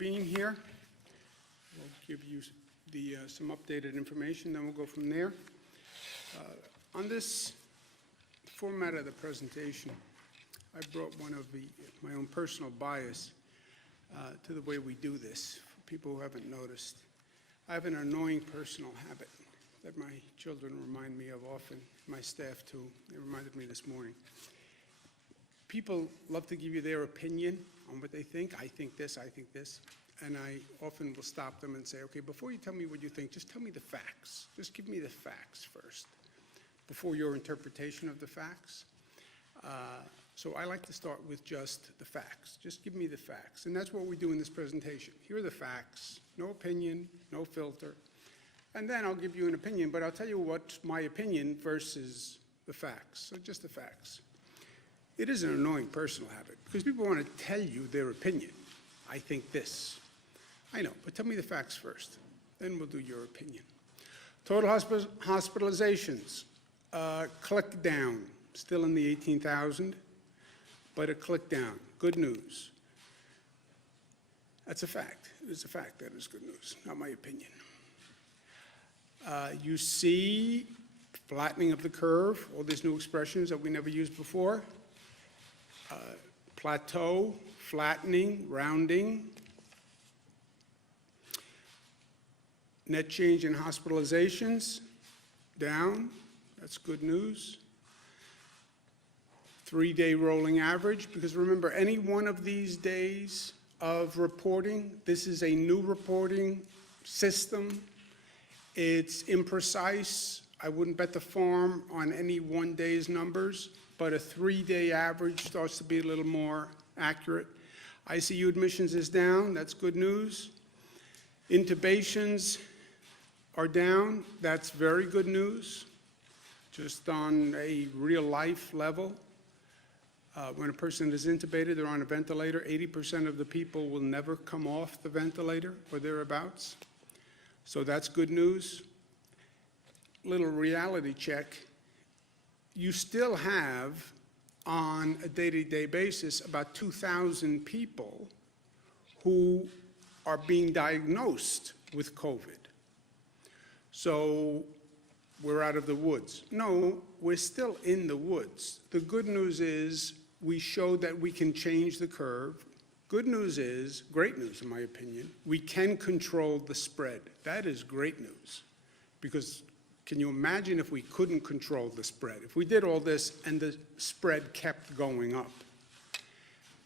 being here. We'll give you some updated information, then we'll go from there. On this format of the presentation, I brought one of my own personal bias to the way we do this, for people who haven't noticed. I have an annoying personal habit that my children remind me of often, my staff too. They reminded me this morning. People love to give you their opinion on what they think. I think this, and I often will stop them and say, okay, before you tell me what you think, just tell me the facts. Just give me the facts first, before your interpretation of the facts. So I like to start with just the facts. Just give me the facts, and that's what we do in this presentation. Here are the facts, no opinion, no filter, and then I'll give you an opinion, but I'll tell you what's my opinion versus the facts, so just the facts. It is an annoying personal habit, because people want to tell you their opinion. I think this. I know, but tell me the facts first, then we'll do your opinion. Total hospitalizations, click down, still in the 18,000. But a click down. Good news. That's a fact. It's a fact. That is good news, not my opinion. You see flattening of the curve, all these new expressions that we never used before. Plateau, flattening, rounding. Net change in hospitalizations, down. That's good news. 3-day rolling average, because remember, any one of these days of reporting, this is a new reporting system. It's imprecise. I wouldn't bet the farm on any one day's numbers, but a 3-day average starts to be a little more accurate. ICU admissions is down. That's good news. Intubations are down. That's very good news, just on a real-life level. When a person is intubated, they're on a ventilator, 80% of the people will never come off the ventilator or thereabouts. So that's good news. Little reality check. You still have, on a day-to-day basis, about 2,000 people who are being diagnosed with COVID. So we're out of the woods. No, we're still in the woods. The good news is we showed that we can change the curve. Good news is, great news in my opinion, we can control the spread. That is great news, because can you imagine if we couldn't control the spread? If we did all this and the spread kept going up.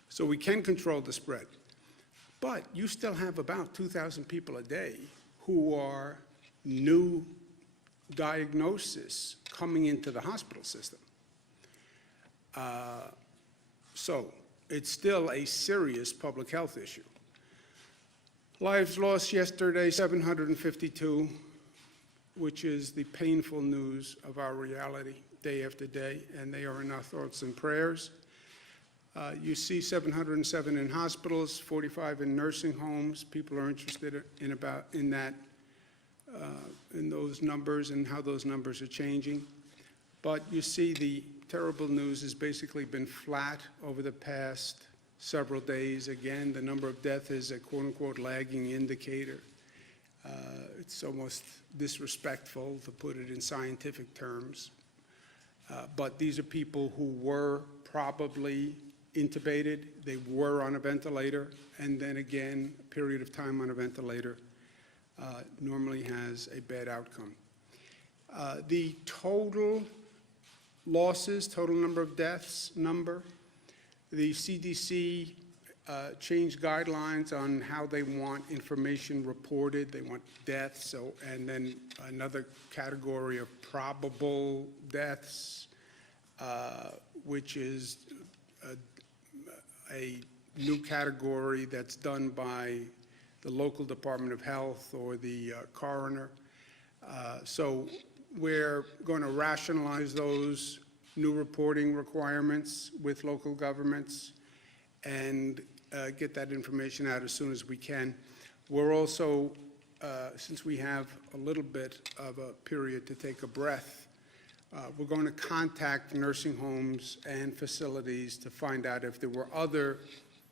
So we can control the spread. But you still have about 2,000 people a day who are new diagnosis coming into the hospital system. So it's still a serious public health issue. Lives lost yesterday, 752, which is the painful news of our reality day after day, and they are in our thoughts and prayers. You see 707 in hospitals, 45 in nursing homes. People are interested in those numbers and how those numbers are changing. But you see the terrible news has basically been flat over the past several days. Again, the number of deaths is a quote-unquote lagging indicator. It's almost disrespectful to put it in scientific terms. But these are people who were probably intubated, they were on a ventilator, and then again, a period of time on a ventilator normally has a bad outcome. The total losses, total number of deaths number, the CDC changed guidelines on how they want information reported. They want deaths, and then another category of probable deaths, which is a new category that's done by the local Department of Health or the coroner. So we're going to rationalize those new reporting requirements with local governments and get that information out as soon as we can. We're also, since we have a little bit of a period to take a breath, we're going to contact nursing homes and facilities to find out if there were other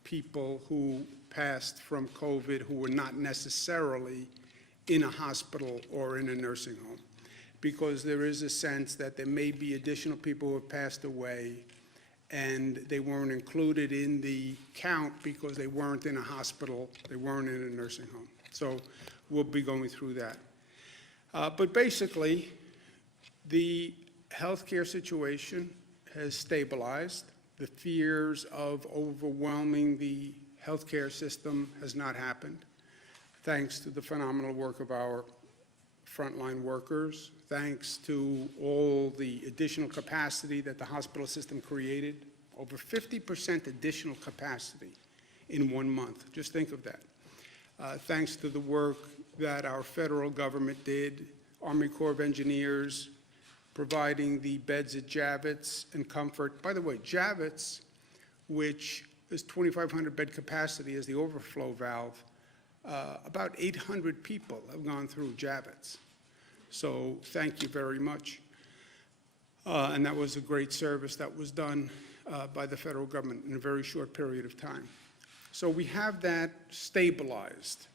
people who passed from COVID who were not necessarily in a hospital or in a nursing home, because there is a sense that there may be additional people who have passed away and they weren't included in the count because they weren't in a hospital, they weren't in a nursing home. So we'll be going through that. But basically, the healthcare situation has stabilized. The fears of overwhelming the healthcare system has not happened, thanks to the phenomenal work of our frontline workers, thanks to all the additional capacity that the hospital system created, over 50% additional capacity in 1 month. Just think of that. Thanks to the work that our federal government did, Army Corps of Engineers, providing the beds at Javits and Comfort. By the way, Javits, which is 2,500 bed capacity as the overflow valve, about 800 people have gone through Javits. So thank you very much. And that was a great service that was done by the federal government in a very short period of time. So we have that stabilized.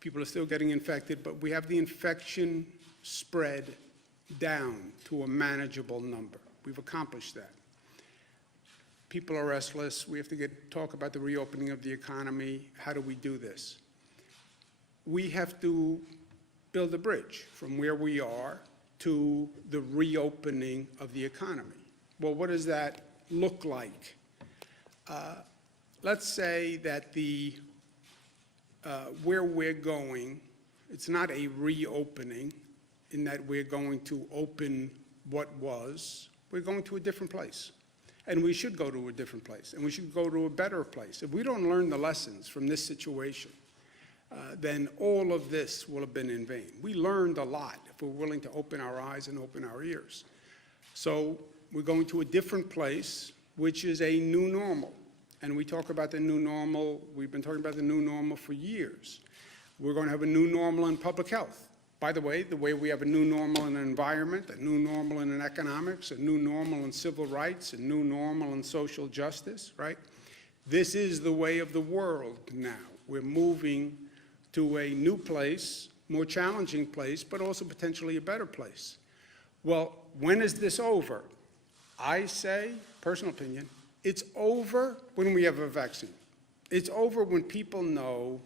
People are still getting infected, but we have the infection spread down to a manageable number. We've accomplished that. People are restless. We have to talk about the reopening of the economy. How do we do this? We have to build a bridge from where we are to the reopening of the economy. Well, what does that look like? Let's say that where we're going, it's not a reopening in that we're going to open what was. We're going to a different place. And we should go to a different place, and we should go to a better place. If we don't learn the lessons from this situation, then all of this will have been in vain. We learned a lot if we're willing to open our eyes and open our ears. So we're going to a different place, which is a new normal. And we talk about the new normal, we've been talking about the new normal for years. We're going to have a new normal in public health. By the way we have a new normal in an environment, a new normal in economics, a new normal in civil rights, a new normal in social justice, right? This is the way of the world now. We're moving to a new place, more challenging place, but also potentially a better place. Well, when is this over? I say, personal opinion, it's over when we have a vaccine. It's over when people know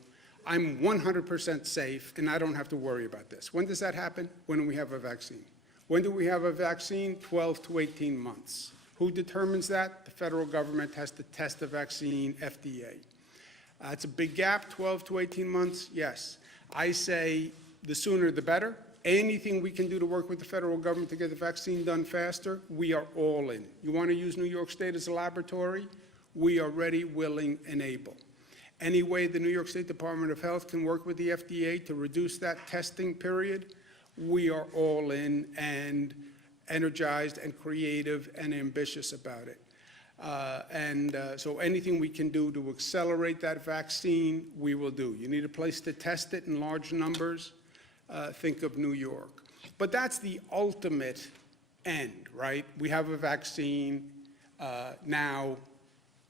I'm 100% safe and I don't have to worry about this. When does that happen? When we have a vaccine. When do we have a vaccine? 12 to 18 months. Who determines that? The federal government has to test the vaccine, FDA. It's a big gap, 12 to 18 months, yes. I say the sooner the better. Anything we can do to work with the federal government to get the vaccine done faster, we are all in. You want to use New York State as a laboratory? We are ready, willing, and able. Any way the New York State Department of Health can work with the FDA to reduce that testing period, we are all in and energized and creative and ambitious about it. So anything we can do to accelerate that vaccine, we will do. You need a place to test it in large numbers, think of New York. But that's the ultimate end, right? We have a vaccine. Now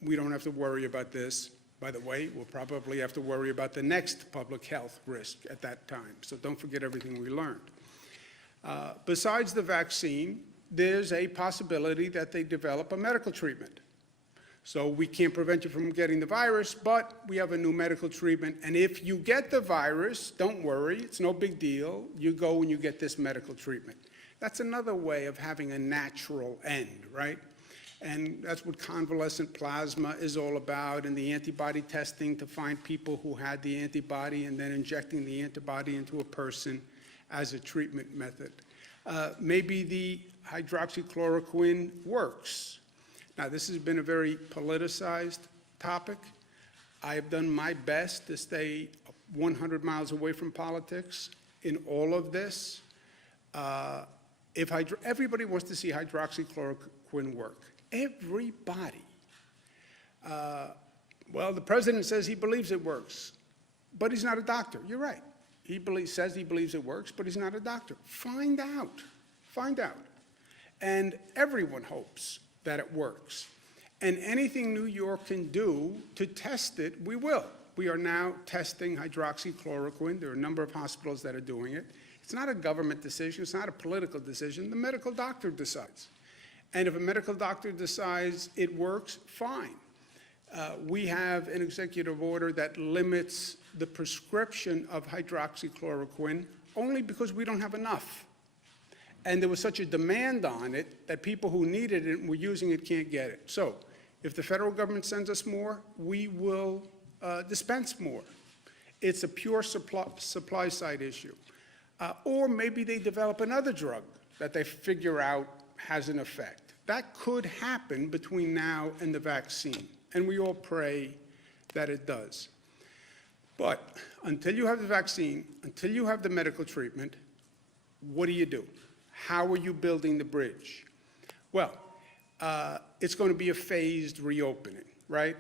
we don't have to worry about this. By the way, we'll probably have to worry about the next public health risk at that time. So don't forget everything we learned. Besides the vaccine, there's a possibility that they develop a medical treatment. So we can't prevent you from getting the virus, but we have a new medical treatment. And if you get the virus, don't worry, it's no big deal. You go and you get this medical treatment. That's another way of having a natural end, right? And that's what convalescent plasma is all about, and the antibody testing to find people who had the antibody and then injecting the antibody into a person as a treatment method. Maybe the hydroxychloroquine works. Now, this has been a very politicized topic. I have done my best to stay 100 miles away from politics in all of this. Everybody wants to see hydroxychloroquine work. Everybody. Well, the president says he believes it works, but he's not a doctor. You're right. He says he believes it works, but he's not a doctor. Find out. Find out. And everyone hopes that it works. And anything New York can do to test it, we will. we are now testing hydroxychloroquine. There are a number of hospitals that are doing it. It's not a government decision. It's not a political decision. The medical doctor decides. And if a medical doctor decides it works, fine. We have an executive order that limits the prescription of hydroxychloroquine only because we don't have enough. And there was such a demand on it that people who needed it and were using it can't get it. So if the federal government sends us more, we will dispense more. It's a pure supply side issue. Or maybe they develop another drug that they figure out has an effect. That could happen between now and the vaccine, and we all pray that it does. But until you have the vaccine, until you have the medical treatment, what do you do? How are you building the bridge? Well, it's going to be a phased reopening, right?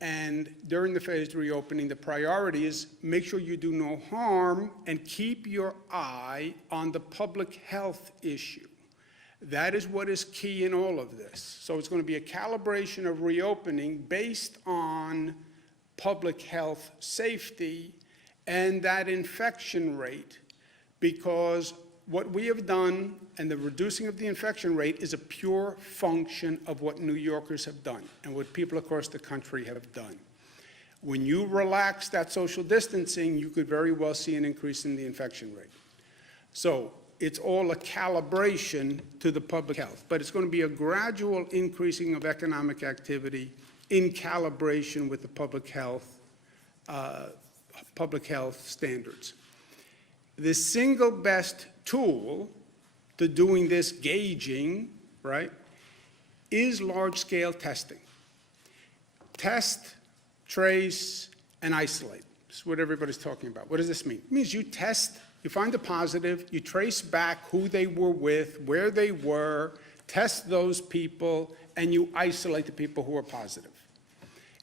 And during the phased reopening, the priority is make sure you do no harm and keep your eye on the public health issue. That is what is key in all of this. So it's going to be a calibration of reopening based on public health safety and that infection rate, because what we have done and the reducing of the infection rate is a pure function of what New Yorkers have done and what people across the country have done. When you relax that social distancing, you could very well see an increase in the infection rate. So it's all a calibration to the public health, but it's going to be a gradual increasing of economic activity in calibration with the public health standards. The single best tool to doing this gauging, right, is large-scale testing. Test, trace, and isolate. This is what everybody's talking about. What does this mean? It means you test, you find a positive, you trace back who they were with, where they were, test those people, and you isolate the people who are positive.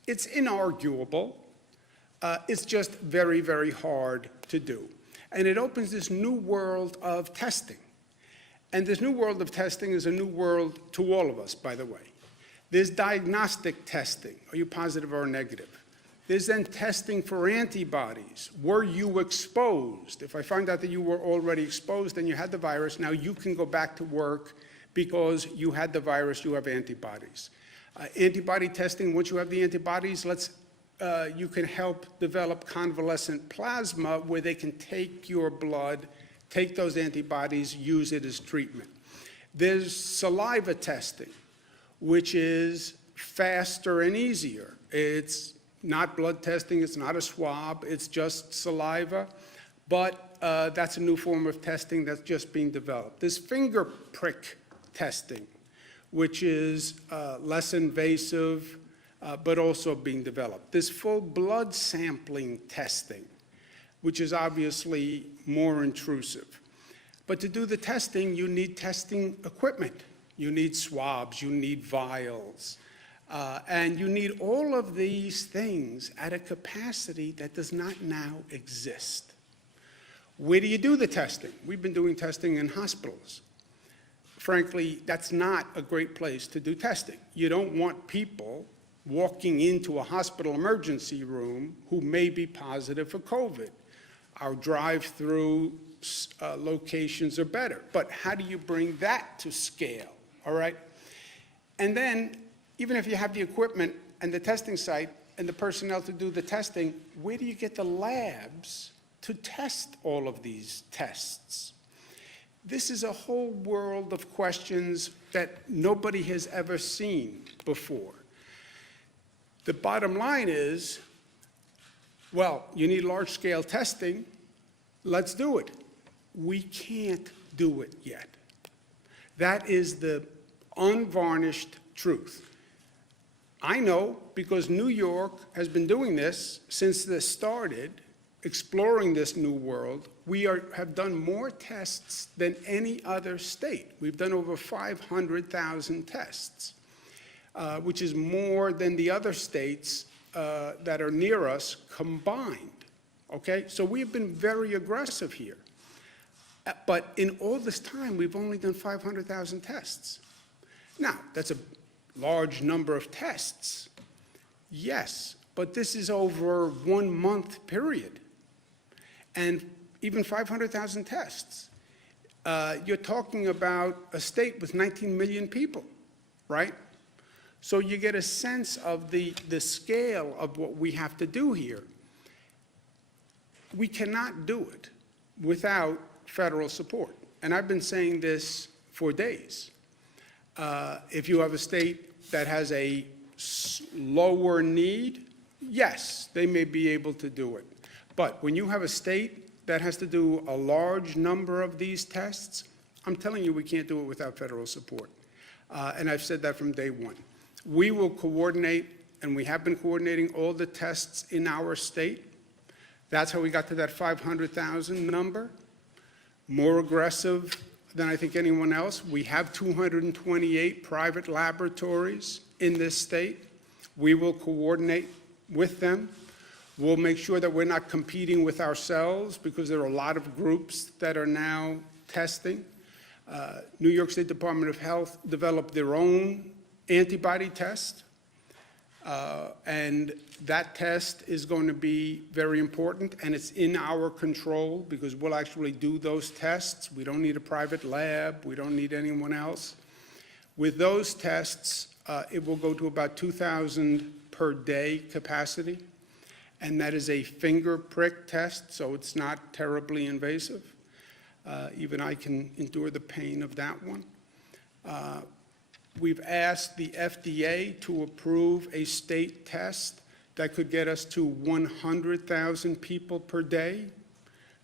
It's inarguable. It's just very, very hard to do. And it opens this new world of testing. And this new world of testing is a new world to all of us, by the way. There's diagnostic testing. Are you positive or negative? There's then testing for antibodies. Were you exposed? If I find out that you were already exposed and you had the virus, now you can go back to work because you had the virus, you have antibodies. Antibody testing, once you have the antibodies, you can help develop convalescent plasma where they can take your blood, take those antibodies, use it as treatment. There's saliva testing, which is faster and easier. It's not blood testing, it's not a swab, it's just saliva, but that's a new form of testing that's just being developed. There's finger prick testing, which is less invasive, but also being developed. There's full blood sampling testing, which is obviously more intrusive. But to do the testing, you need testing equipment. You need swabs, you need vials, and you need all of these things at a capacity that does not now exist. Where do you do the testing? We've been doing testing in hospitals. Frankly, that's not a great place to do testing. You don't want people walking into a hospital emergency room who may be positive for COVID. Our drive-through locations are better. But how do you bring that to scale, all right? And then, even if you have the equipment and the testing site and the personnel to do the testing, where do you get the labs to test all of these tests? This is a whole world of questions that nobody has ever seen before. The bottom line is, well, you need large-scale testing. Let's do it. We can't do it yet. That is the unvarnished truth. I know because New York has been doing this since this started, exploring this new world. We have done more tests than any other state. We've done over 500,000 tests, which is more than the other states that are near us combined. Okay, so we've been very aggressive here. But in all this time, we've only done 500,000 tests. Now, that's a large number of tests. Yes, but this is over 1 month period, and even 500,000 tests. You're talking about a state with 19 million people, right? So you get a sense of the scale of what we have to do here. We cannot do it without federal support. And I've been saying this for days. If you have a state that has a lower need, yes, they may be able to do it. But when you have a state that has to do a large number of these tests, I'm telling you we can't do it without federal support. And I've said that from day one. We will coordinate, and we have been coordinating all the tests in our state. That's how we got to that 500,000 number. More aggressive than I think anyone else. We have 228 private laboratories in this state. We will coordinate with them. We'll make sure that we're not competing with ourselves, because there are a lot of groups that are now testing. New York State Department of Health developed their own antibody test, and that test is going to be very important, and it's in our control because we'll actually do those tests. We don't need a private lab. We don't need anyone else. With those tests, it will go to about 2,000 per day capacity, and that is a finger prick test, so it's not terribly invasive. Even I can endure the pain of that one. We've asked the FDA to approve a state test that could get us to 100,000 people per day.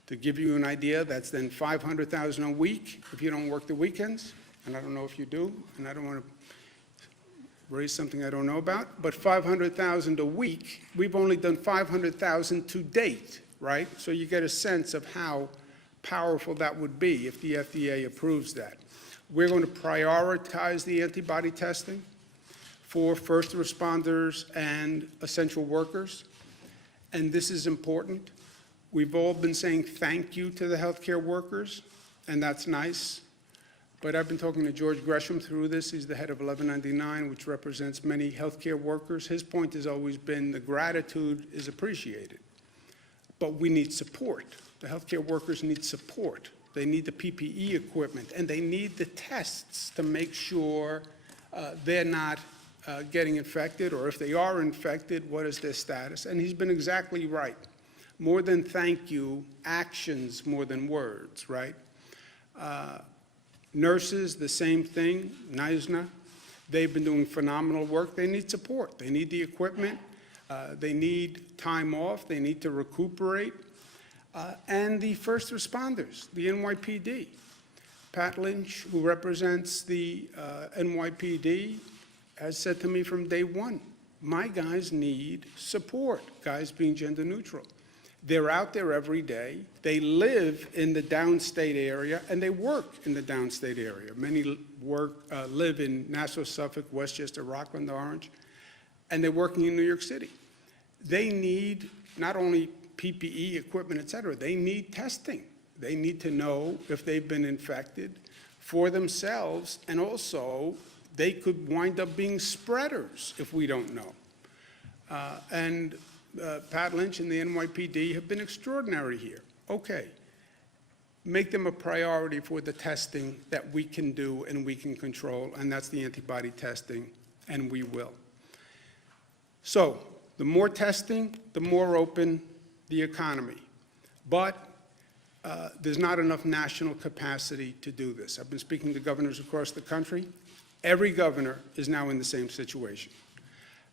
To give you an idea, that's then 500,000 a week if you don't work the weekends, and I don't know if you do, and I don't want to raise something I don't know about, but 500,000 a week. We've only done 500,000 to date, right? So you get a sense of how powerful that would be if the FDA approves that. We're going to prioritize the antibody testing for first responders and essential workers, and this is important. We've all been saying thank you to the healthcare workers, and that's nice. But I've been talking to George Gresham through this. He's the head of 1199, which represents many healthcare workers. His point has always been the gratitude is appreciated, but we need support. The healthcare workers need support. They need the PPE equipment, and they need the tests to make sure they're not getting infected, or if they are infected, what is their status? And he's been exactly right. More than thank you, actions more than words, right? Nurses, the same thing, NISNA. They've been doing phenomenal work. They need support. They need the equipment. They need time off. They need to recuperate. And the first responders, the NYPD. Pat Lynch, who represents the NYPD, has said to me from day one, my guys need support, guys being gender neutral. They're out there every day. They live in the downstate area, and they work in the downstate area. Many live in Nassau, Suffolk, Westchester, Rockland, Orange, and they're working in New York City. They need not only PPE equipment, et cetera, they need testing. They need to know if they've been infected for themselves, and also they could wind up being spreaders if we don't know. Pat Lynch and the NYPD have been extraordinary here. Okay, make them a priority for the testing that we can do and we can control, and that's the antibody testing, and we will. So the more testing, the more open the economy. But there's not enough national capacity to do this. I've been speaking to governors across the country. Every governor is now in the same situation.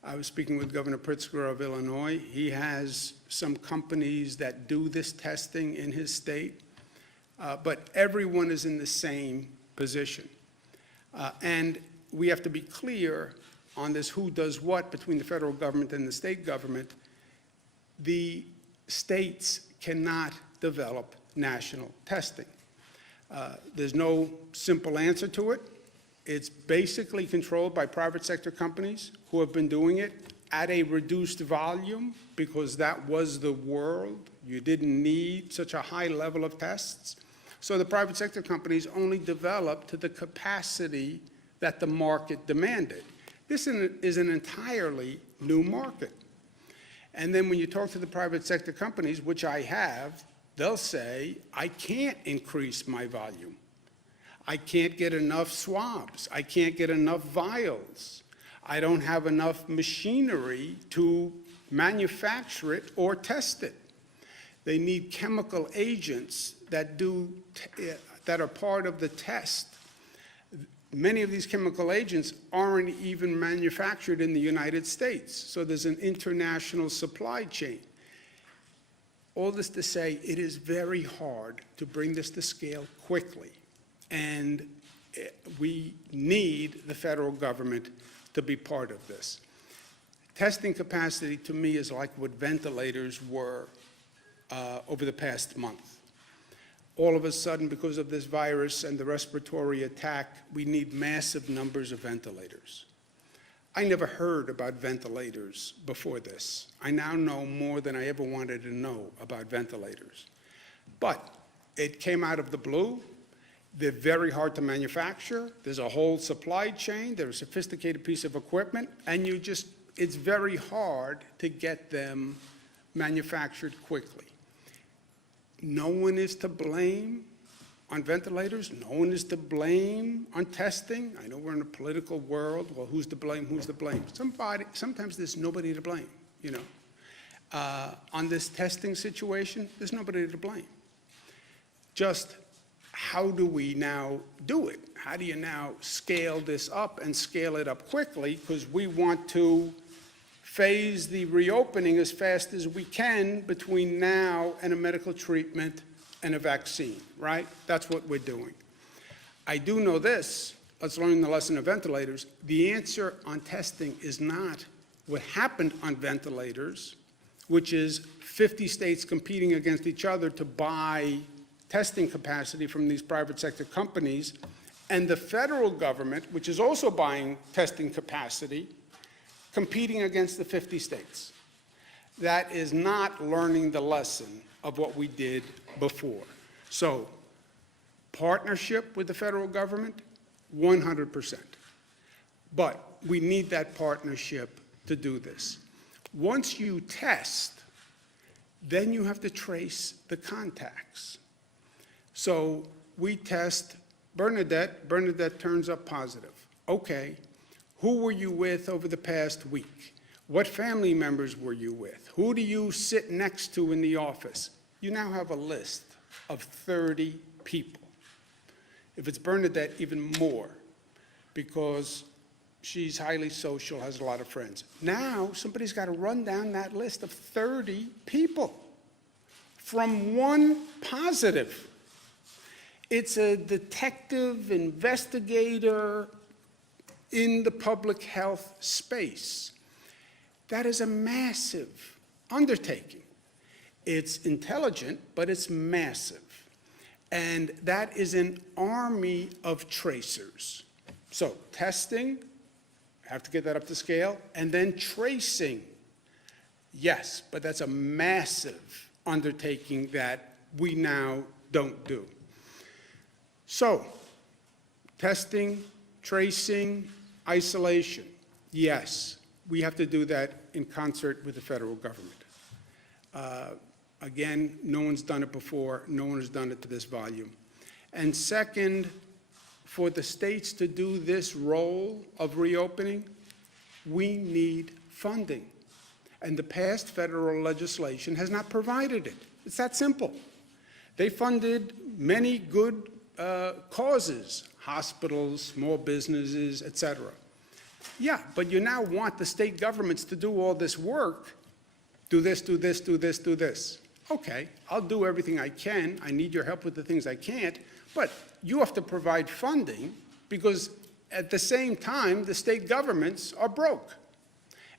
I was speaking with Governor Pritzker of Illinois. He has some companies that do this testing in his state, but everyone is in the same position. And we have to be clear on this who does what between the federal government and the state government. The states cannot develop national testing. There's no simple answer to it. It's basically controlled by private sector companies who have been doing it at a reduced volume because that was the world. You didn't need such a high level of tests. So the private sector companies only developed to the capacity that the market demanded. This is an entirely new market. And then when you talk to the private sector companies, which I have, they'll say, I can't increase my volume. I can't get enough swabs. I can't get enough vials. I don't have enough machinery to manufacture it or test it. They need chemical agents that are part of the test. Many of these chemical agents aren't even manufactured in the United States, so there's an international supply chain. All this to say, it is very hard to bring this to scale quickly, and we need the federal government to be part of this. Testing capacity, to me, is like what ventilators were over the past month. All of a sudden, because of this virus and the respiratory attack, we need massive numbers of ventilators. I never heard about ventilators before this. I now know more than I ever wanted to know about ventilators. But it came out of the blue. They're very hard to manufacture. There's a whole supply chain. They're a sophisticated piece of equipment, and it's very hard to get them manufactured quickly. No one is to blame on ventilators. No one is to blame on testing. I know we're in a political world. Well, who's to blame? Who's to blame? Sometimes there's nobody to blame, you know. On this testing situation, there's nobody to blame. Just how do we now do it? How do you now scale this up and scale it up quickly? Because we want to phase the reopening as fast as we can between now and a medical treatment and a vaccine, right? That's what we're doing. I do know this. Let's learn the lesson of ventilators. The answer on testing is not what happened on ventilators, which is 50 states competing against each other to buy testing capacity from these private sector companies, and the federal government, which is also buying testing capacity, competing against the 50 states. That is not learning the lesson of what we did before. So, partnership with the federal government, 100%. But we need that partnership to do this. Once you test, then you have to trace the contacts. So we test Bernadette. Bernadette turns up positive. Okay, who were you with over the past week? What family members were you with? Who do you sit next to in the office? You now have a list of 30 people. If it's Bernadette, even more, because she's highly social, has a lot of friends. Now, somebody's got to run down that list of 30 people from one positive. It's a detective, investigator in the public health space. That is a massive undertaking. It's intelligent, but it's massive. And that is an army of tracers. So testing, have to get that up to scale, and then tracing. Yes, but that's a massive undertaking that we now don't do. So, testing, tracing, isolation. Yes, we have to do that in concert with the federal government. Again, no one's done it before. No one has done it to this volume. And second, for the states to do this role of reopening, we need funding. And the past federal legislation has not provided it. It's that simple. They funded many good causes, hospitals, small businesses, et cetera. Yeah, but you now want the state governments to do all this work. Do this, do this, do this, do this. Okay, I'll do everything I can. I need your help with the things I can't. But you have to provide funding because at the same time, the state governments are broke.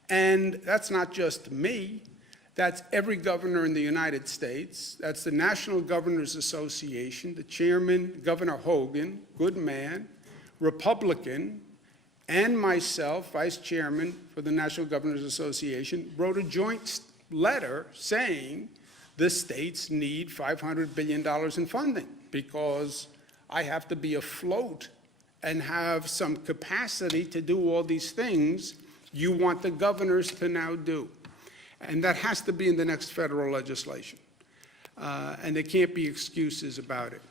And that's not just me. That's every governor in the United States. That's the National Governors Association. The chairman, Governor Hogan, good man, Republican, and myself, vice chairman for the National Governors Association, wrote a joint letter saying the states need $500 billion in funding because I have to be afloat and have some capacity to do all these things you want the governors to now do. And that has to be in the next federal legislation. And there can't be excuses about it.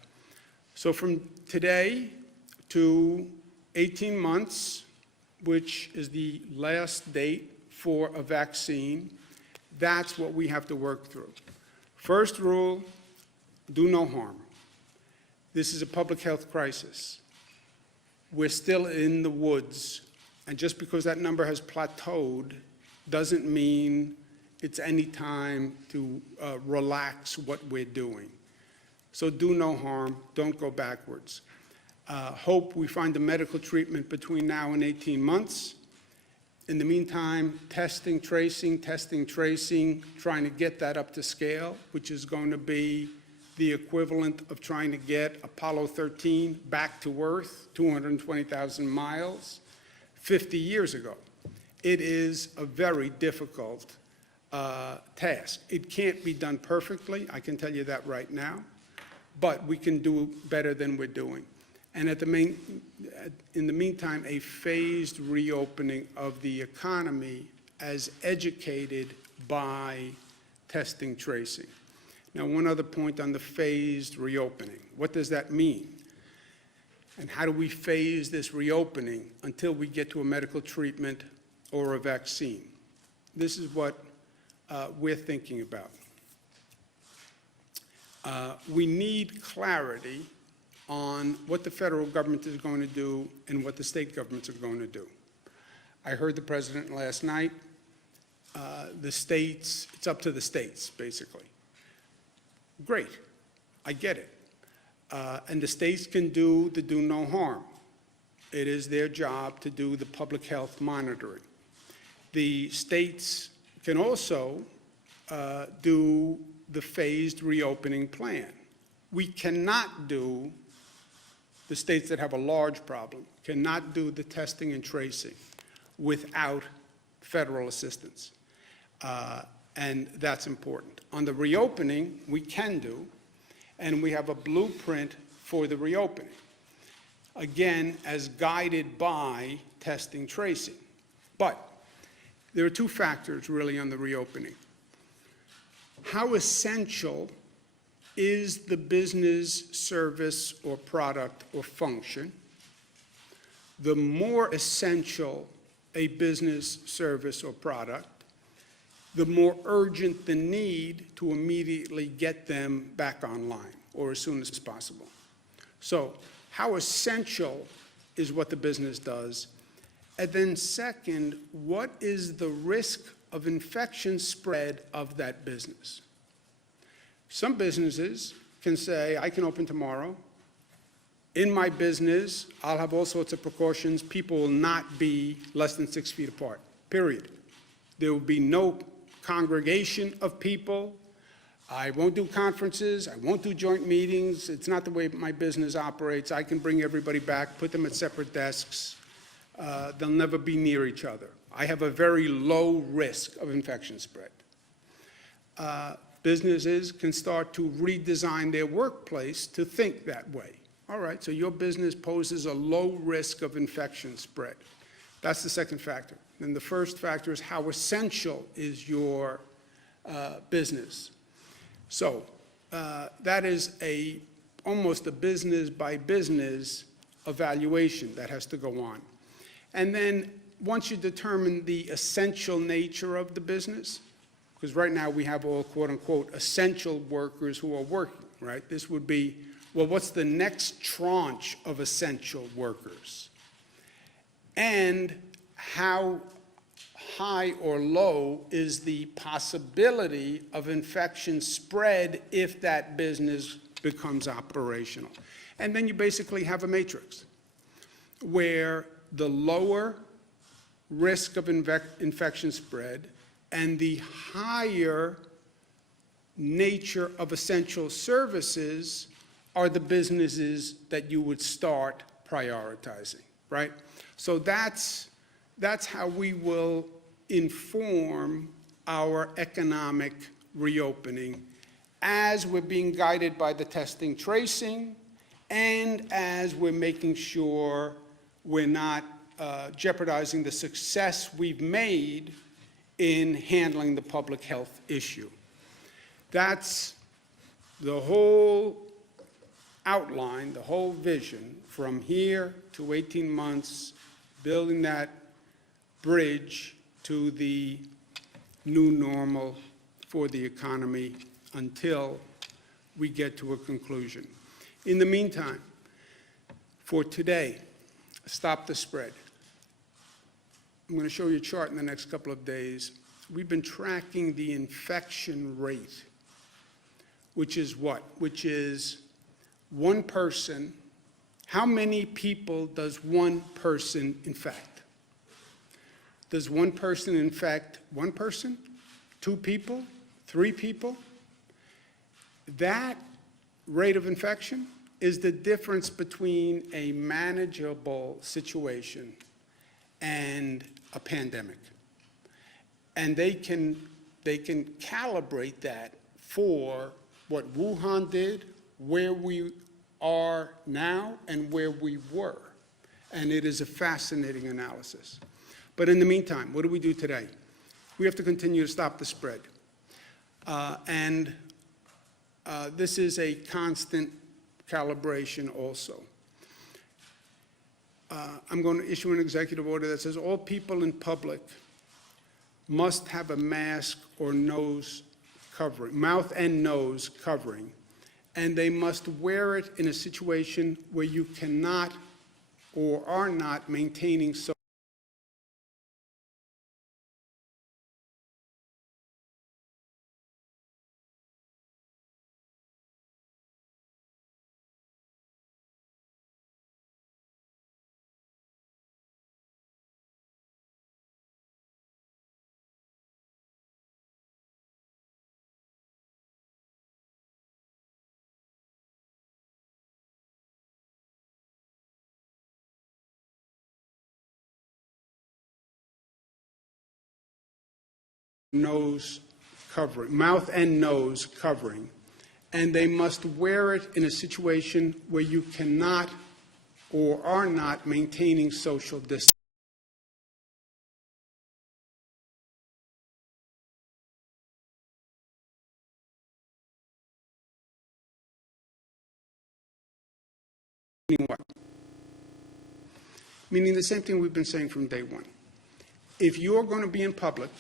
So from today to 18 months, which is the last date for a vaccine, that's what we have to work through. First rule, do no harm. This is a public health crisis. We're still in the woods, and just because that number has plateaued doesn't mean it's any time to relax what we're doing. So do no harm, don't go backwards. Hope we find a medical treatment between now and 18 months. In the meantime, testing, tracing, trying to get that up to scale, which is going to be the equivalent of trying to get Apollo 13 back to Earth, 220,000 miles, 50 years ago. It is a very difficult task. It can't be done perfectly, I can tell you that right now, but we can do better than we're doing. And in the meantime, a phased reopening of the economy as educated by testing, tracing. Now, one other point on the phased reopening. What does that mean? And how do we phase this reopening until we get to a medical treatment or a vaccine? This is what we're thinking about. We need clarity on what the federal government is going to do and what the state governments are going to do. I heard the president last night. The states, it's up to the states, basically. Great, I get it. And the states can do the do no harm. It is their job to do the public health monitoring. The states can also do the phased reopening plan. We cannot do, the states that have a large problem, cannot do the testing and tracing without federal assistance. And that's important. On the reopening, we can do, and we have a blueprint for the reopening. Again, as guided by testing, tracing. But there are two factors really on the reopening. How essential is the business, service, or product or function? The more essential a business, service, or product, the more urgent the need to immediately get them back online, or as soon as possible. So, how essential is what the business does? And then second, what is the risk of infection spread of that business? Some businesses can say, I can open tomorrow. In my business, I'll have all sorts of precautions. People will not be less than 6 feet apart, period. There will be no congregation of people. I won't do conferences. I won't do joint meetings. It's not the way my business operates. I can bring everybody back, put them at separate desks. They'll never be near each other. I have a very low risk of infection spread. Businesses can start to redesign their workplace to think that way. All right, so your business poses a low risk of infection spread. That's the second factor. And the first factor is how essential is your business. So that is almost a business by business evaluation that has to go on. And then once you determine the essential nature of the business, because right now we have all quote unquote essential workers who are working, right? This would be, well, what's the next tranche of essential workers? And how high or low is the possibility of infection spread if that business becomes operational? And then you basically have a matrix where the lower risk of infection spread and the higher nature of essential services are the businesses that you would start prioritizing, right? So that's how we will inform our economic reopening as we're being guided by the testing, tracing, and as we're making sure we're not jeopardizing the success we've made in handling the public health issue. That's the whole outline, the whole vision from here to 18 months, building that bridge to the new normal for the economy until we get to a conclusion. In the meantime, for today, stop the spread. I'm going to show you a chart in the next couple of days. We've been tracking the infection rate, which is what? Which is one person. How many people does one person infect? Does one person infect one person, two people, three people? That rate of infection is the difference between a manageable situation and a pandemic. And they can calibrate that for what Wuhan did, where we are now, and where we were. And it is a fascinating analysis. But in the meantime, what do we do today? We have to continue to stop the spread. This is a constant calibration also. I'm going to issue an executive order that says all people in public must have a mask or nose covering, mouth and nose covering, and they must wear it in a situation where you cannot or are not maintaining social nose covering, mouth and nose covering, and they must wear it in a situation where you cannot or are not maintaining social distance. Meaning what? Meaning the same thing we've been saying from day one. If you're going to be in public,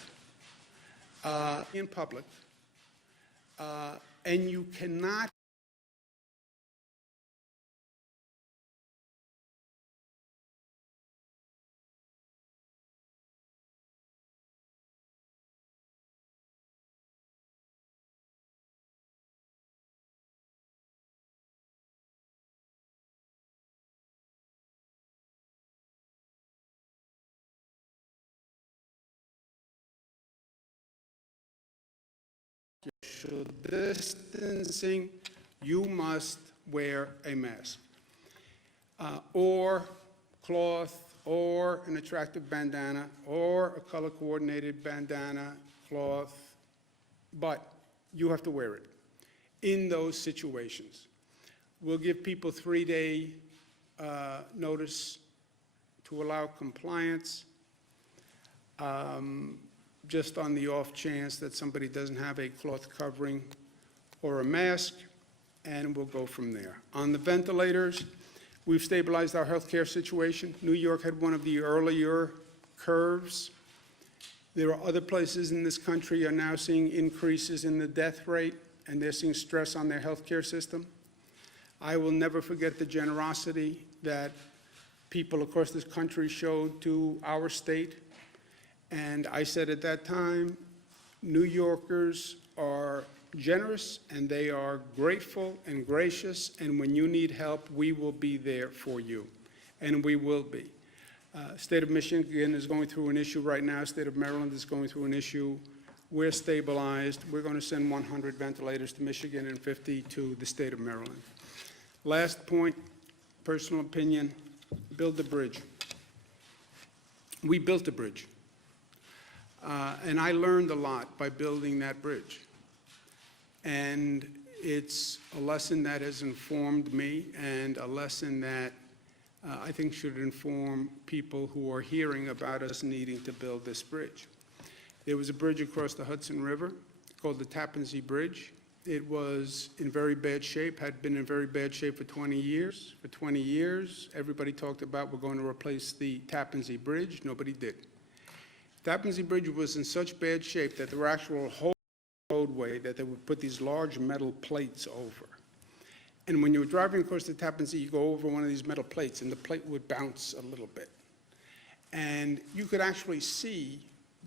and you cannot social distancing, you must wear a mask, or cloth, or an attractive bandana, or a color-coordinated bandana, cloth, but you have to wear it in those situations. We'll give people 3-day notice to allow compliance. Just on the off chance that somebody doesn't have a cloth covering or a mask, and we'll go from there. On the ventilators, we've stabilized our healthcare situation. New York had one of the earlier curves. There are other places in this country are now seeing increases in the death rate, and they're seeing stress on their healthcare system. I will never forget the generosity that people across this country showed to our state. And I said at that time, New Yorkers are generous and they are grateful and gracious, and when you need help, we will be there for you, and we will be. State of Michigan is going through an issue right now. State of Maryland is going through an issue. We're stabilized. We're going to send 100 ventilators to Michigan and 50 to the state of Maryland. Last point, personal opinion, build a bridge. We built a bridge. And I learned a lot by building that bridge. And it's a lesson that has informed me, and a lesson that I think should inform people who are hearing about us needing to build this bridge. There was a bridge across the Hudson River called the Tappan Zee Bridge. It was in very bad shape, had been in very bad shape for 20 years. For 20 years, everybody talked about we're going to replace the Tappan Zee Bridge. Nobody did. Tappan Zee Bridge was in such bad shape that there were actual holes in the roadway that they would put these large metal plates over. And when you were driving across the Tappan Zee, you go over one of these metal plates, and the plate would bounce a little bit. And you could actually see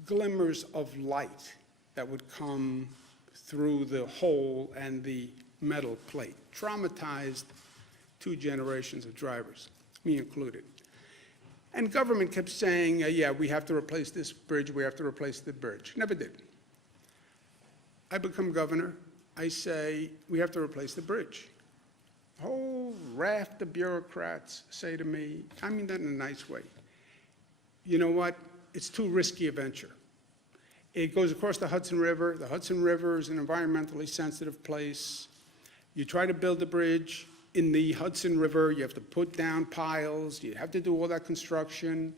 glimmers of light that would come through the hole and the metal plate. Traumatized 2 generations of drivers, me included. And government kept saying, yeah, we have to replace this bridge, we have to replace the bridge. Never did. I become governor, I say, we have to replace the bridge. A whole raft of bureaucrats say to me, I mean that in a nice way, you know what, it's too risky a venture. It goes across the Hudson River. The Hudson River is an environmentally sensitive place. You try to build a bridge in the Hudson River, you have to put down piles, you have to do all that construction.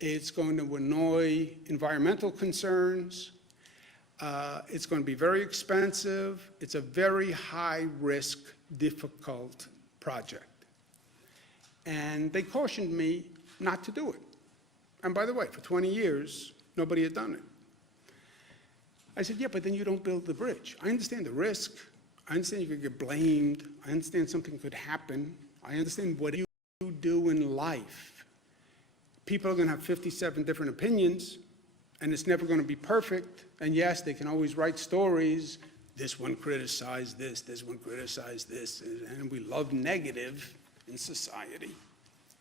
It's going to annoy environmental concerns. It's going to be very expensive. It's a very high-risk, difficult project. And they cautioned me not to do it. And by the way, for 20 years, nobody had done it. I said, yeah, but then you don't build the bridge. I understand the risk. I understand you could get blamed. I understand something could happen. I understand what you do in life. People are going to have 57 different opinions, and it's never going to be perfect. And yes, they can always write stories. This one criticized this one criticized this, and we love negative in society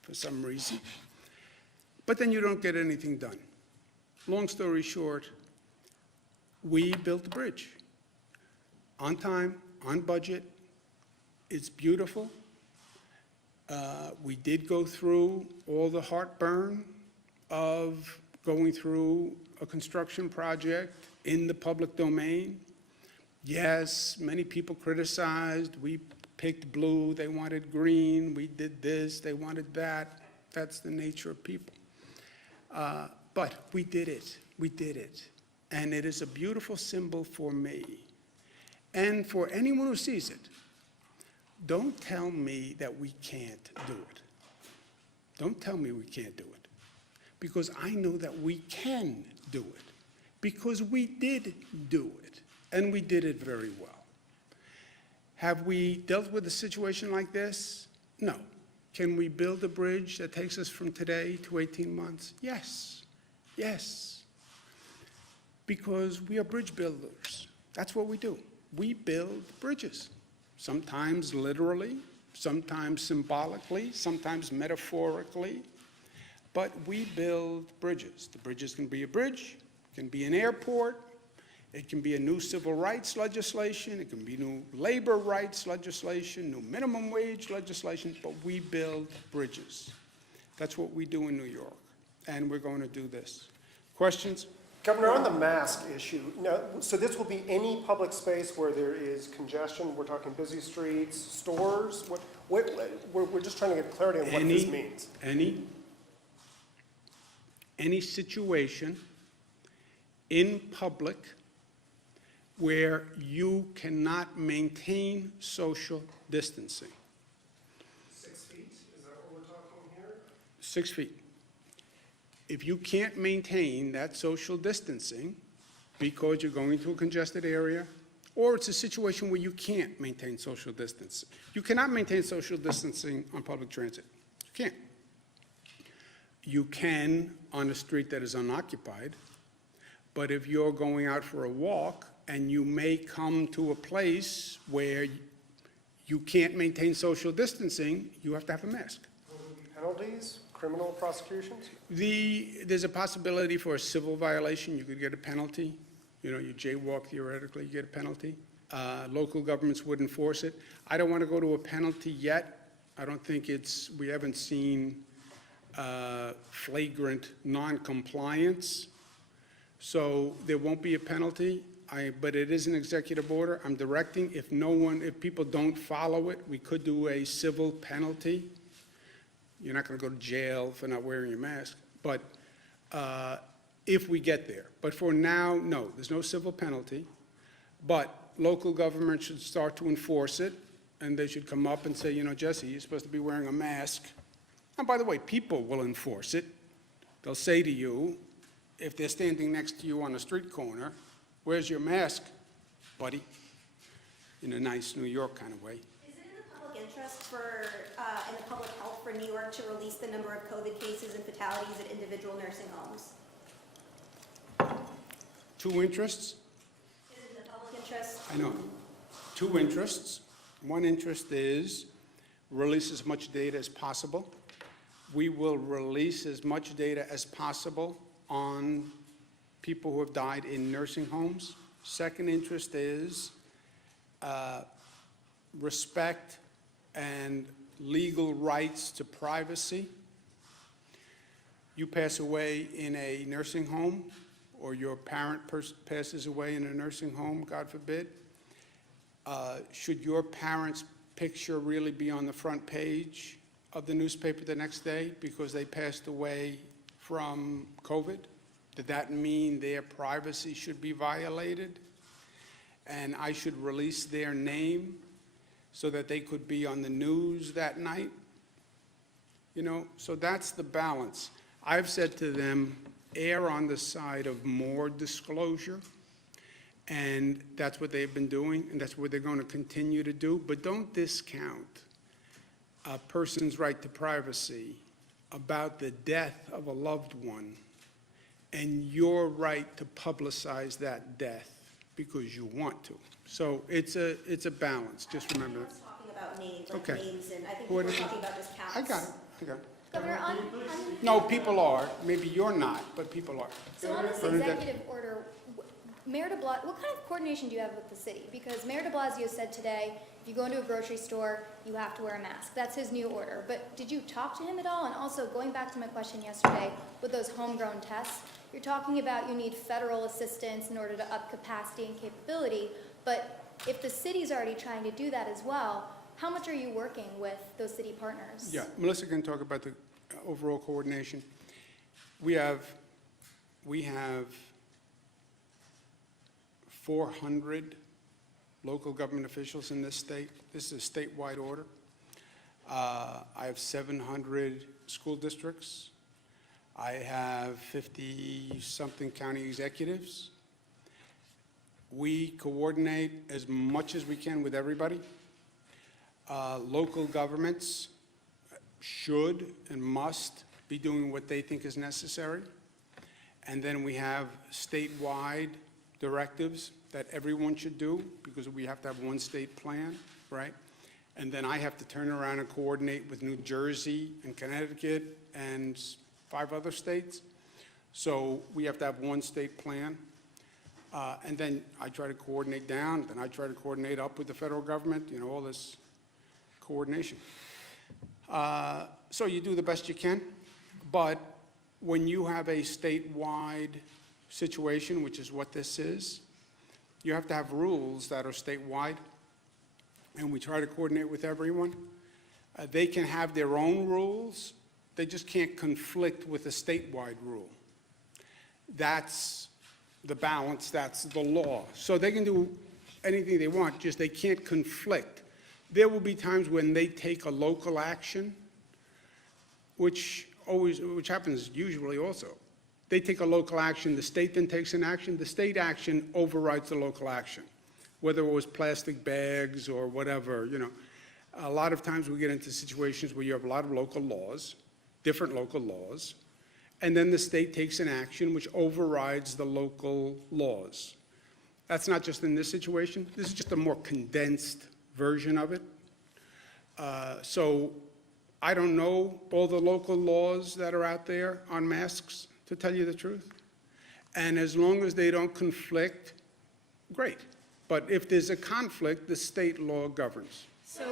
for some reason. But then you don't get anything done. Long story short, we built the bridge on time, on budget. It's beautiful. We did go through all the heartburn of going through a construction project in the public domain. Yes, many people criticized. We picked blue, they wanted green. We did this, they wanted that. That's the nature of people. But we did it. We did it. And it is a beautiful symbol for me. And for anyone who sees it, don't tell me that we can't do it. Don't tell me we can't do it. Because I know that we can do it. Because we did do it. And we did it very well. Have we dealt with a situation like this? No. Can we build a bridge that takes us from today to 18 months? Yes. Yes. Because we are bridge builders. That's what we do. We build bridges, sometimes literally, sometimes symbolically, sometimes metaphorically, but we build bridges. The bridges can be a bridge, can be an airport, it can be a new civil rights legislation, it can be new labor rights legislation, new minimum wage legislation, but we build bridges. That's what we do in New York, and we're going to do this. Questions? Governor, on the mask issue, now, so this will be any public space where there is congestion? We're talking busy streets, stores? We're just trying to get clarity on what this means. Any situation in public where you cannot maintain social distancing. 6 feet, is that what we're talking here? 6 feet. If you can't maintain that social distancing because you're going to a congested area, or it's a situation where you can't maintain social distancing. You cannot maintain social distancing on public transit. You can't. You can on a street that is unoccupied, but if you're going out for a walk and you may come to a place where you can't maintain social distancing, you have to have a mask. Will there be penalties? Criminal prosecutions? There's a possibility for a civil violation. You could get a penalty. You know, you jaywalk, theoretically, you get a penalty. Local governments would enforce it. I don't want to go to a penalty yet. I don't think we haven't seen flagrant non-compliance. So there won't be a penalty, but it is an executive order. I'm directing, if people don't follow it, we could do a civil penalty. You're not going to go to jail for not wearing your mask, but if we get there. But for now, no, there's no civil penalty. But local government should start to enforce it, and they should come up and say, you know, Jesse, you're supposed to be wearing a mask. And by the way, people will enforce it. They'll say to you, if they're standing next to you on a street corner, where's your mask, buddy? In a nice New York kind of way. Is it in the public interest for, in the public health for New York to release the number of COVID cases and fatalities at individual nursing homes? Two interests? Is it in the public interest? I know. Two interests. One interest is release as much data as possible. We will release as much data as possible on people who have died in nursing homes. Second interest is respect and legal rights to privacy. You pass away in a nursing home, or your parent passes away in a nursing home, God forbid, should your parent's picture really be on the front page of the newspaper the next day because they passed away from COVID? Did that mean their privacy should be violated? And I should release their name so that they could be on the news that night? You know, so that's the balance. I've said to them, err on the side of more disclosure, and that's what they've been doing, and that's what they're going to continue to do. But don't discount a person's right to privacy about the death of a loved one and your right to publicize that death because you want to. So it's a balance, just remember I that. was talking about names, like Okay. names, and I think What we're is it? talking about just counts. I got it. Governor, No, people are. Maybe you're not, but people are. so on this Bernadette. executive order, Mayor de Blasio, what kind of coordination do you have with the city? Because Mayor de Blasio said today, if you go into a grocery store, you have to wear a mask. That's his new order. But did you talk to him at all? And also, going back to my question yesterday with those homegrown tests, you're talking about you need federal assistance in order to up capacity and capability. But if the city's already trying to do that as well, how much are you working with those city partners? Yeah, Melissa can talk about the overall coordination. We have 400 local government officials in this state. This is a statewide order. I have 700 school districts. I have 50-something county executives. We coordinate as much as we can with everybody. Local governments should and must be doing what they think is necessary. And then we have statewide directives that everyone should do because we have to have one state plan, right? And then I have to turn around and coordinate with New Jersey and Connecticut and 5 other states. So we have to have one state plan. And then I try to coordinate down, then I try to coordinate up with the federal government, you know, all this coordination. So you do the best you can, but when you have a statewide situation, which is what this is, you have to have rules that are statewide, and we try to coordinate with everyone. They can have their own rules, they just can't conflict with a statewide rule. That's the balance, that's the law. So they can do anything they want, just they can't conflict. There will be times when they take a local action, which happens usually also. They take a local action, the state then takes an action, the state action overrides the local action, whether it was plastic bags or whatever, you know. A lot of times we get into situations where you have a lot of local laws, different local laws, and then the state takes an action which overrides the local laws. That's not just in this situation, this is just a more condensed version of it. So I don't know all the local laws that are out there on masks, to tell you the truth. And as long as they don't conflict, great. But if there's a conflict, the state law governs. So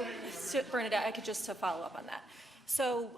Bernadette, I could just to follow up on that. So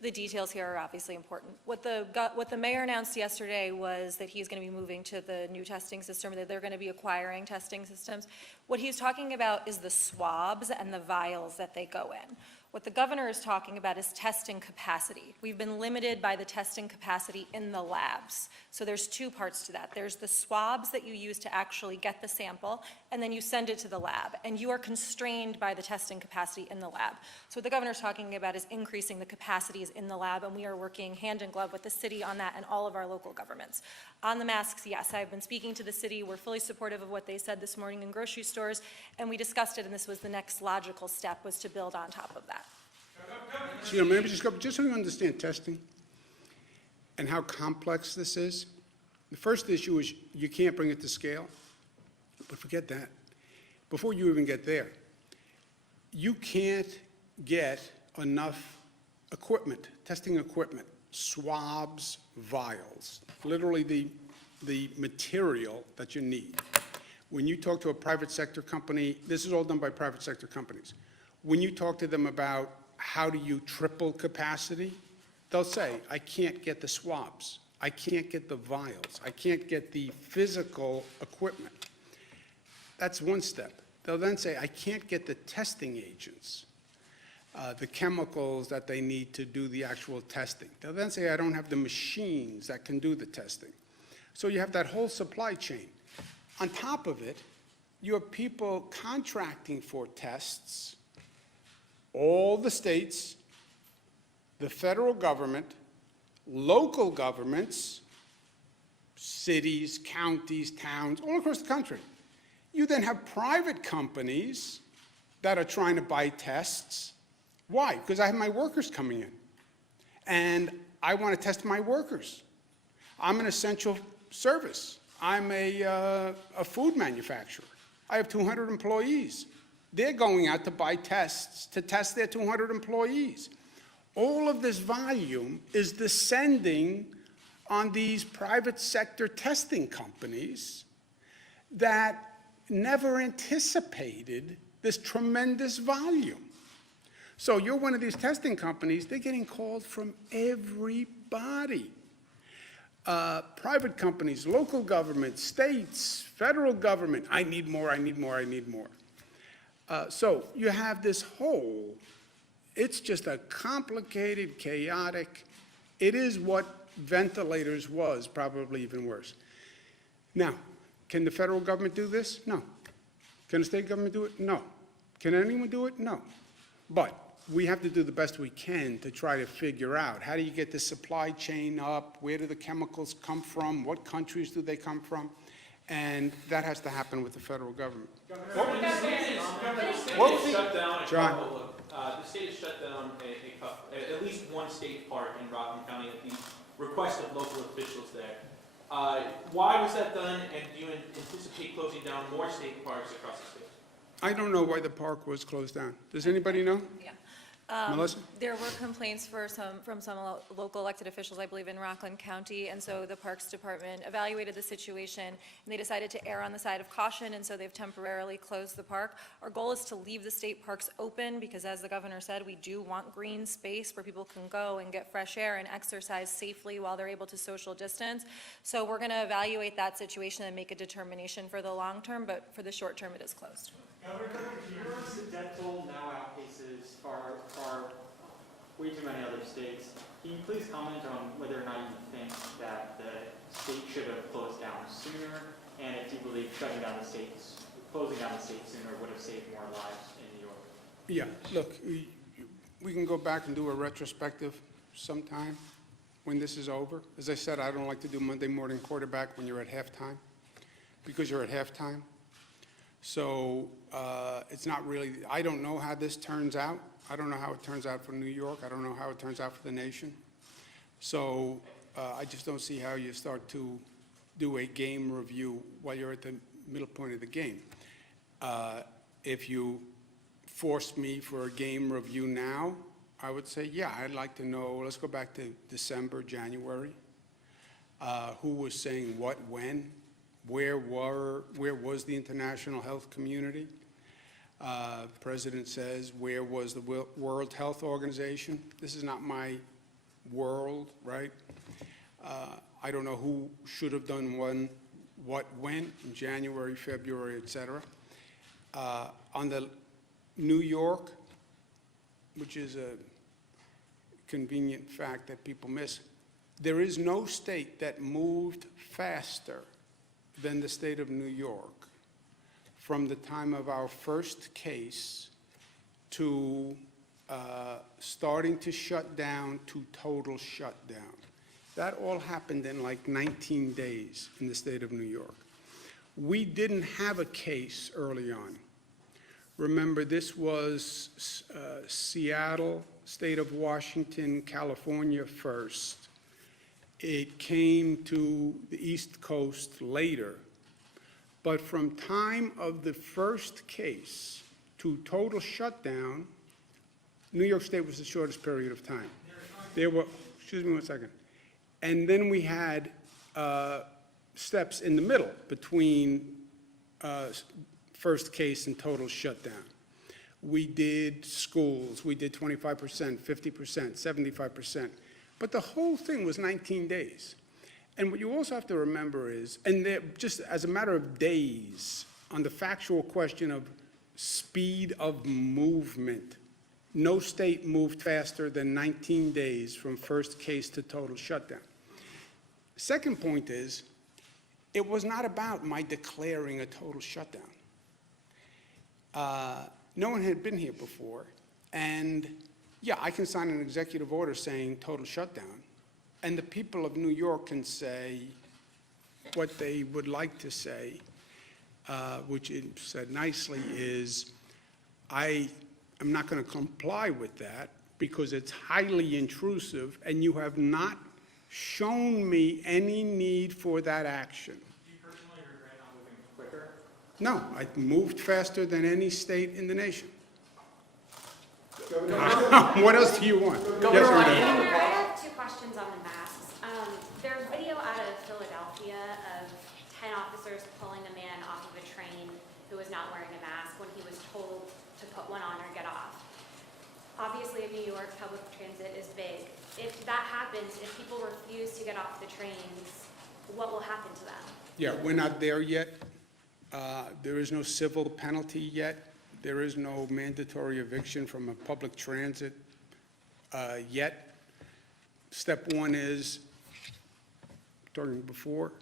the details here are obviously important. What the mayor announced yesterday was that he's going to be moving to the new testing system, that they're going to be acquiring testing systems. What he's talking about is the swabs and the vials that they go in. What the governor is talking about is testing capacity. We've been limited by the testing capacity in the labs. So there's two parts to that. There's the swabs that you use to actually get the sample, and then you send it to the lab. And you are constrained by the testing capacity in the lab. So what the governor's talking about is increasing the capacities in the lab, and we are working hand in glove with the city on that and all of our local governments. On the masks, yes, I've been speaking to the city. We're fully supportive of what they said this morning in grocery stores, and we discussed it, and this was the next logical step, was to build on top of that. So, maybe just so you understand testing and how complex this is. The first issue is you can't bring it to scale, but forget that. Before you even get there, you can't get enough equipment, testing equipment, swabs, vials, literally the material that you need. When you talk to a private sector company, this is all done by private sector companies. When you talk to them about how do you triple capacity, they'll say, I can't get the swabs, I can't get the vials, I can't get the physical equipment. That's one step. They'll then say, I can't get the testing agents, the chemicals that they need to do the actual testing. They'll then say, I don't have the machines that can do the testing. So you have that whole supply chain. On top of it, you have people contracting for tests, all the states, the federal government, local governments, cities, counties, towns, all across the country. You then have private companies that are trying to buy tests. Why? Because I have my workers coming in, and I want to test my workers. I'm an essential service. I'm a food manufacturer. I have 200 employees. They're going out to buy tests to test their 200 employees. All of this volume is descending on these private sector testing companies that never anticipated this tremendous volume. So you're one of these testing companies, they're getting called from everybody. Private companies, local government, states, federal government, I need more, I need more, I need more. So you have this whole, it's just a complicated, chaotic, it is what ventilators was, probably even worse. Now, can the federal government do this? No. Can the state government do it? No. Can anyone do it? No. But we have to do the best we can to try to figure out, how do you get the supply chain up? Where do the chemicals come from? What countries do they come from? And that has to happen with the federal government. The state has shut down at least one state park in Rockland County at the request of local officials there. Why was that done, and do you anticipate closing down more state parks across the state? I don't know why the park was closed down. Does anybody know? Yeah. Melissa? There were complaints from some local elected officials, I believe, in Rockland County, and so the Parks Department evaluated the situation, and they decided to err on the side of caution, and so they've temporarily closed the park. Our goal is to leave the state parks open, because as the governor said, we do want green space where people can go and get fresh air and exercise safely while they're able to social distance. So we're going to evaluate that situation and make a determination for the long term, but for the short term, it is closed. Governor, your death toll now outpaces far way too many other states. Can you please comment on whether or not you think that the state should have closed down sooner, and if you believe closing down the state sooner would have saved more lives in New York? Yeah, look, we can go back and do a retrospective sometime when this is over. As I said, I don't like to do Monday morning quarterback when you're at halftime, because you're at halftime. So it's not really, I don't know how this turns out. I don't know how it turns out for New York. I don't know how it turns out for the nation. So I just don't see how you start to do a game review while you're at the middle point of the game. If you forced me for a game review now, I would say, yeah, I'd like to know, let's go back to December, January. Who was saying what, when? Where was the international health community? The president says, where was the World Health Organization? This is not my world, right? I don't know who should have done what, when, in January, February, et cetera. On the New York, which is a convenient fact that people miss. There is no state that moved faster than the state of New York from the time of our first case to starting to shut down to total shutdown. That all happened in like 19 days in the state of New York. We didn't have a case early on. Remember, this was Seattle, state of Washington, California first. It came to the East Coast later. But from time of the first case to total shutdown, New York State was the shortest period of time. There were, excuse me one second. And then we had steps in the middle between first case and total shutdown. We did schools, we did 25%, 50%, 75%. But the whole thing was 19 days. And what you also have to remember is, and just as a matter of days, on the factual question of speed of movement, no state moved faster than 19 days from first case to total shutdown. Second point is, it was not about my declaring a total shutdown. No one had been here before, and yeah, I can sign an executive order saying total shutdown, and the people of New York can say what they would like to say, which it said nicely is, I am not going to comply with that because it's highly intrusive, and you have not shown me any need for that action. Do you personally regret not moving quicker? No, I moved faster than any state in the nation. What else do you want? Yes, Governor, Renee? I have two questions on the masks. There's video out of Philadelphia of 10 officers pulling a man off of a train who was not wearing a mask when he was told to put one on or get off. Obviously, in New York, public transit is big. If that happens, if people refuse to get off the trains, what will happen to them? Yeah, we're not there yet. There is no civil penalty yet. There is no mandatory eviction from a public transit yet. Step one is, talking before,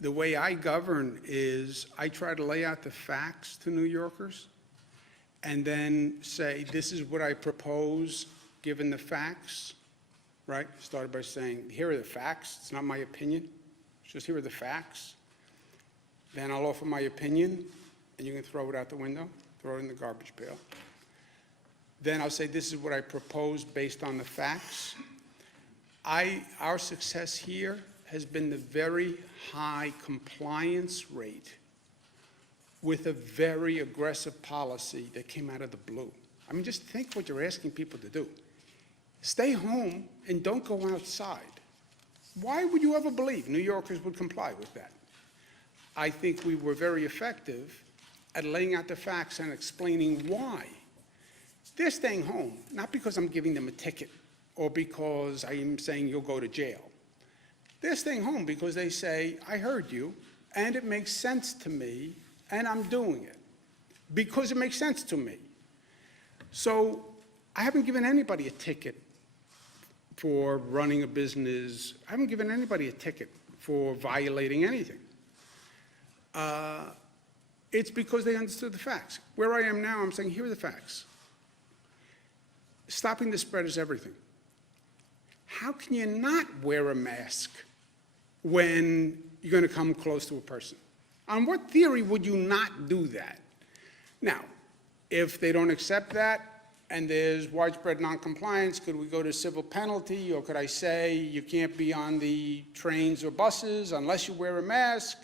the way I govern is I try to lay out the facts to New Yorkers and then say, this is what I propose given the facts, right? Started by saying, here are the facts. It's not my opinion. It's just here are the facts. Then I'll offer my opinion, and you can throw it out the window, throw it in the garbage pail. Then I'll say, this is what I propose based on the facts. Our success here has been the very high compliance rate with a very aggressive policy that came out of the blue. I mean, just think what you're asking people to do. Stay home and don't go outside. Why would you ever believe New Yorkers would comply with that? I think we were very effective at laying out the facts and explaining why. They're staying home, not because I'm giving them a ticket or because I am saying you'll go to jail. They're staying home because they say, I heard you, and it makes sense to me, and I'm doing it because it makes sense to me. So I haven't given anybody a ticket for running a business. I haven't given anybody a ticket for violating anything. It's because they understood the facts. Where I am now, I'm saying, here are the facts. Stopping the spread is everything. How can you not wear a mask when you're going to come close to a person? On what theory would you not do that? Now, if they don't accept that and there's widespread noncompliance, could we go to civil penalty, or could I say you can't be on the trains or buses unless you wear a mask?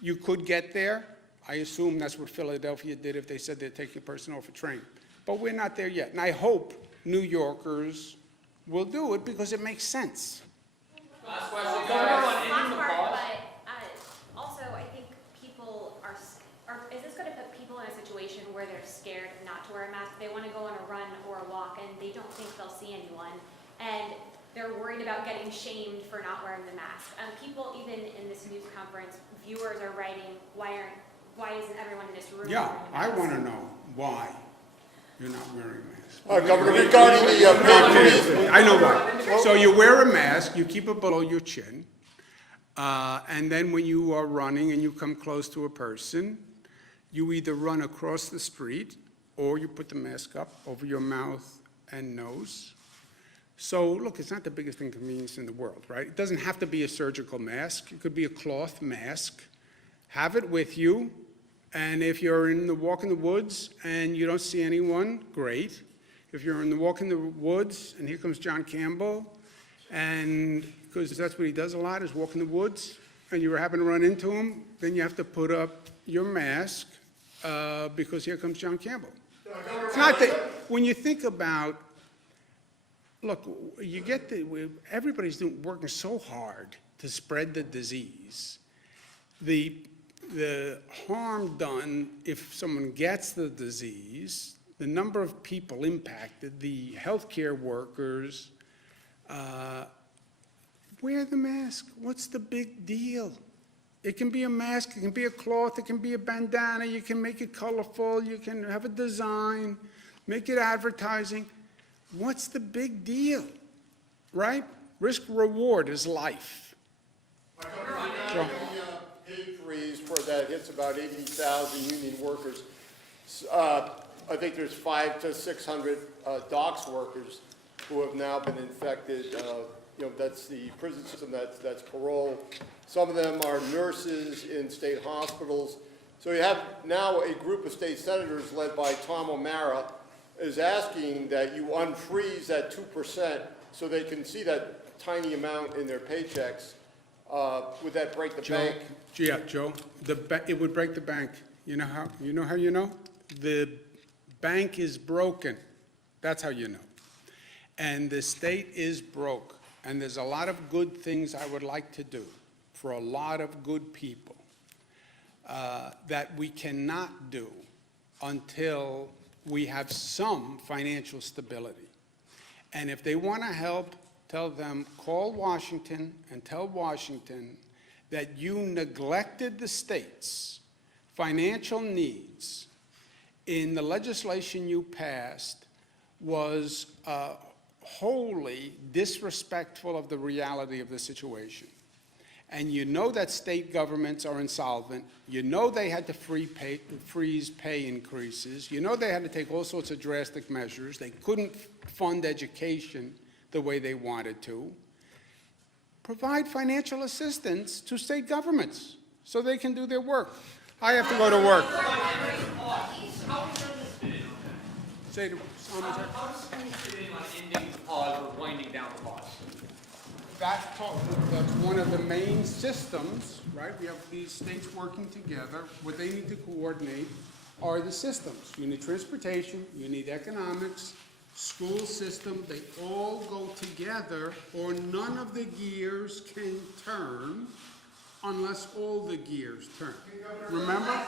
You could get there. I assume that's what Philadelphia did if they said they'd take a person off a train. But we're not there yet. And I hope New Yorkers will do it because it makes sense. Last part, but also I think people are, is this going to put people in a situation where they're scared not to wear a mask? They want to go on a run or a walk and they don't think they'll see anyone. And they're worried about getting shamed for not wearing the mask. People, even in this news conference, viewers are writing, why isn't everyone in this room Yeah, wearing a I mask? want to know why. You're not wearing a mask. Governor, regarding the pay freeze, I know why. So you wear a mask, you keep it below your chin, and then when you are running and you come close to a person, you either run across the street or you put the mask up over your mouth and nose. So look, it's not the biggest inconvenience in the world, right? It doesn't have to be a surgical mask. It could be a cloth mask. Have it with you, and if you're in the walk in the woods and you don't see anyone, great. If you're in the walk in the woods and here comes John Campbell, and because that's what he does a lot, is walk in the woods, and you happen to run into him, then you have to put up your mask because here comes John Campbell. It's not that, when you think about, look, you get everybody's working so hard to spread the disease. The harm done if someone gets the disease, the number of people impacted, the healthcare workers, wear the mask. What's the big deal? It can be a mask, it can be a cloth, it can be a bandana, you can make it colorful, you can have a design, make it advertising. What's the big deal, right? Risk reward is life. the pay freeze for that hits about 80,000 union workers. I think there's 500 to 600 docks workers who have now been infected. That's the prison system, that's parole. Some of them are nurses in state hospitals. So you have now a group of state senators led by Tom O'Mara is asking that you unfreeze that 2% so they can see that tiny amount in their paychecks. Would that break the bank? Yeah, Joe, it would break the bank. You know how you know? The bank is broken. That's how you know. And the state is broke. And there's a lot of good things I would like to do for a lot of good people that we cannot do until we have some financial stability. And if they want to help, tell them, call Washington and tell Washington that you neglected the state's financial needs in the legislation you passed was wholly disrespectful of the reality of the situation. And you know that state governments are insolvent. You know they had to freeze pay increases. You know they had to take all sorts of drastic measures. They couldn't fund education the way they wanted to. Provide financial assistance to state governments so they can do their work. I have to go to work. Say to someone. How does school fit in on ending the pause or winding down the pause? That's one of the main systems, right? We have these states working together. What they need to coordinate are the systems. You need transportation, you need economics, school system. They all go together, or none of the gears can turn unless all the gears turn. Remember?